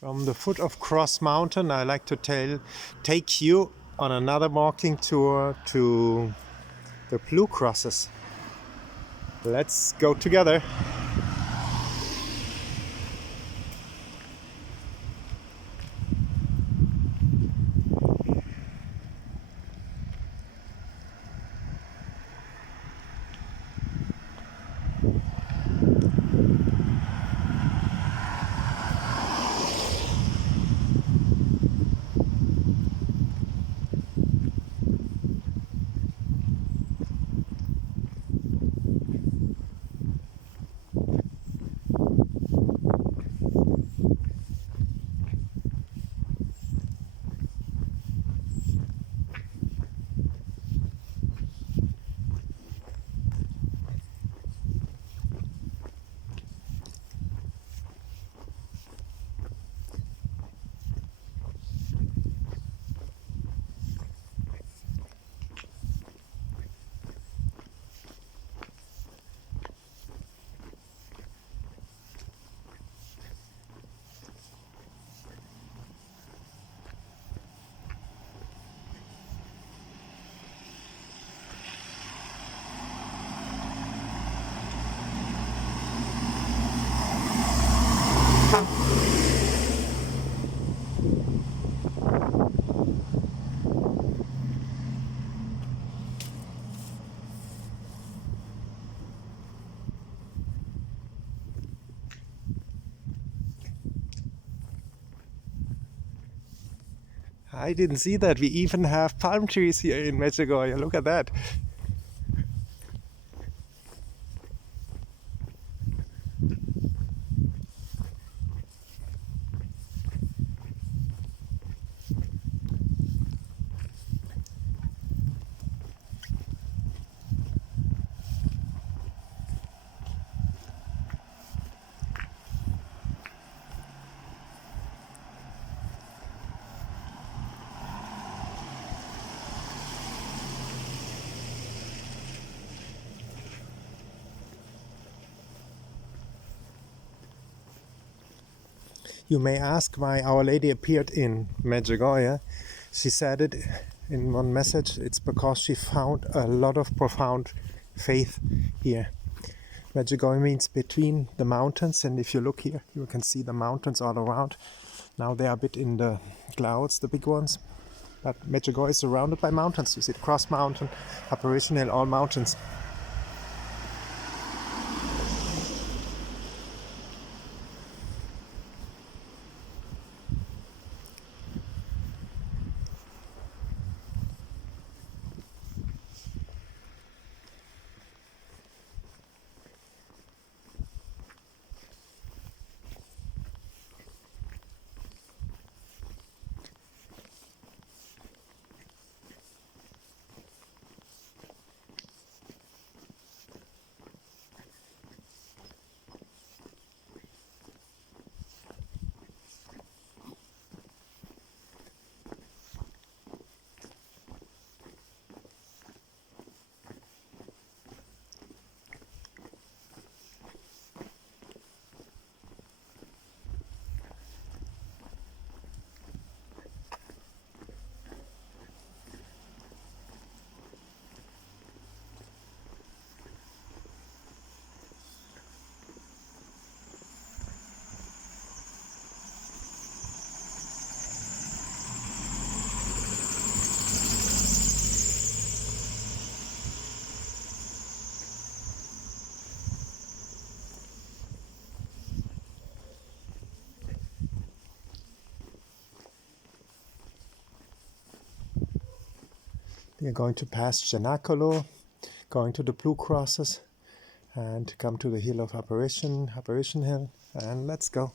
From the foot of Cross Mountain, I like to take you on another walking tour to the Blue Crosses. Let's go together. I didn't see that. We even have palm trees here in Medjugorje. Look at that. You may ask why Our Lady appeared in Medjugorje. She said it in one message. It's because she found a lot of profound faith here. Medjugorje means between the mountains, and if you look here, you can see the mountains all around. Now they are a bit in the clouds, the big ones. But Medjugorje is surrounded by mountains. You see the Cross Mountain, Apparition Hill, all mountains. We are going to pass Janakolo, going to the Blue Crosses, and come to the hill of Apparition Hill, and let's go.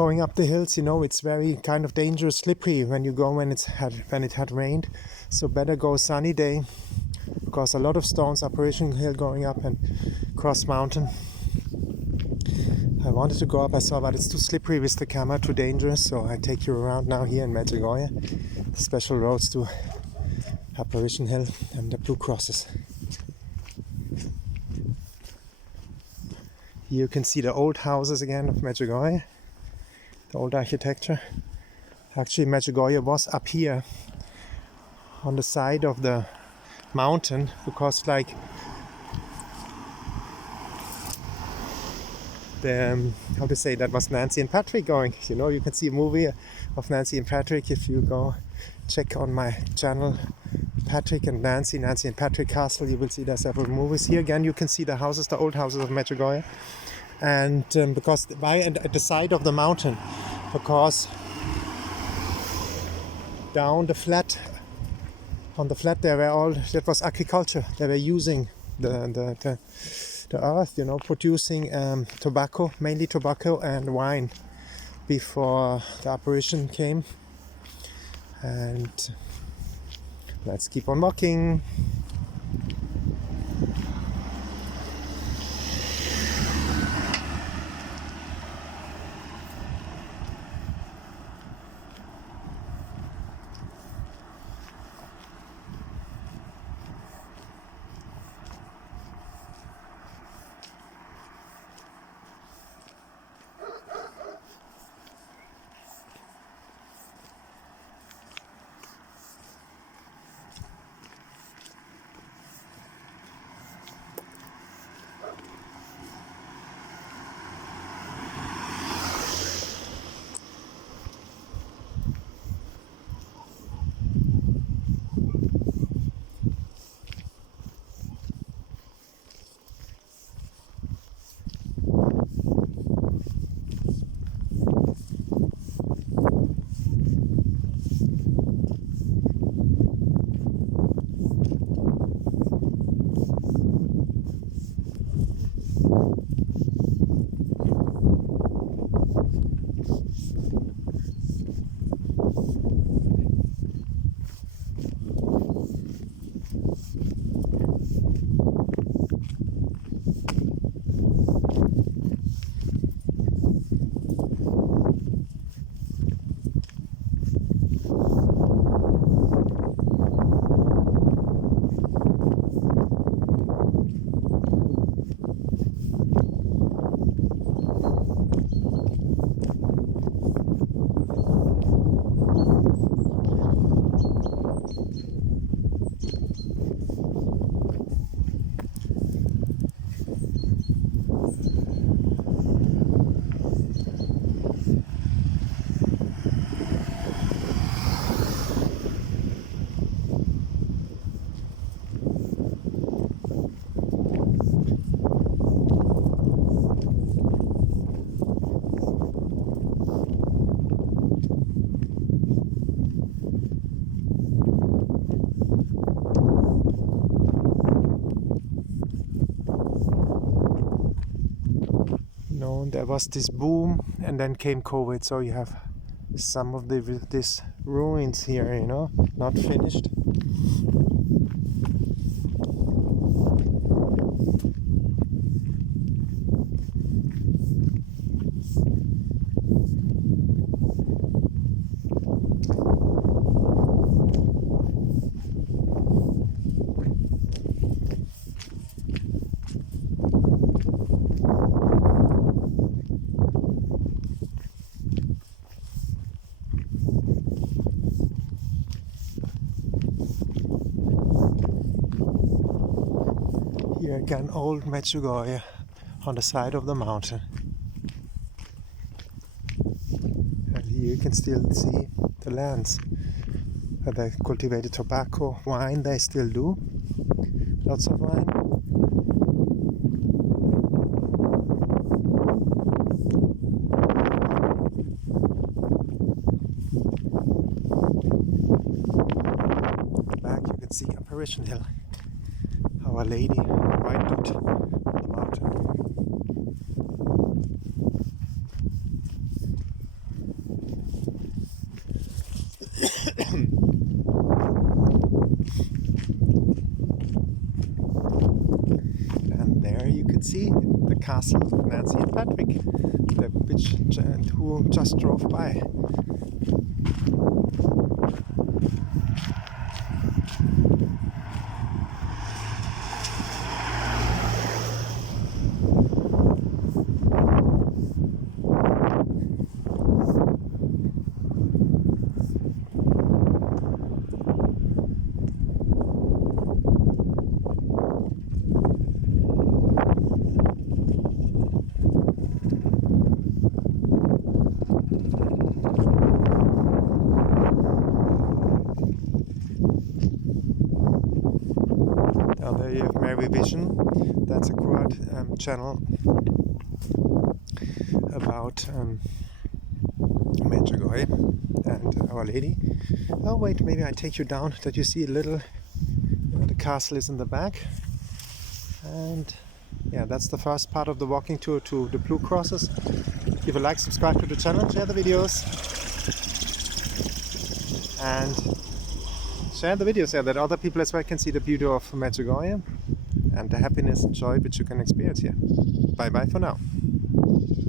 going up the hills, you know, it's very kind of dangerous, slippery when you go when it had rained. So better go sunny day, because a lot of stones, Apparition Hill going up and cross mountain. I wanted to go up, I saw, but it's too slippery with the camera, too dangerous. So I take you around now here in Medjugorje, special roads to Apparition Hill and the Blue Crosses. Here you can see the old houses again of Medjugorje, the old architecture. Actually, Medjugorje was up here on the side of the mountain, because like the how to say, that was Nancy and Patrick going. You know, you can see a movie of Nancy and Patrick if you go check on my channel, Patrick and Nancy and Patrick Castle. You will see there several movies. Here again you can see the houses, the old houses of Medjugorje, and because at the side of the mountain, because down the flat, on the flat there were that was agriculture. They were using the earth, you know, producing tobacco, mainly tobacco and wine, before the apparition came. And let's keep on walking. There was this boom, and then came COVID, so you have some of these ruins here, you know, not finished. Here again, old Medjugorje on the side of the mountain. And here you can still see the lands where they cultivated tobacco, wine, they still do. Lots of wine. Back you can see Apparition Hill, Our Lady, white dot on the mountain. castle of Nancy and Patrick, who just drove by. Now there you have Merry Vision. That's a quad channel about Medjugorje and Our Lady. Oh wait, maybe I take you down that you see a little, the castle is in the back. And yeah, that's the first part of the walking tour to the Blue Crosses. Give a like, subscribe to the channel, share the videos, and share the videos so that other people as well can see the beauty of Medjugorje and the happiness and joy which you can experience here. Bye bye for now.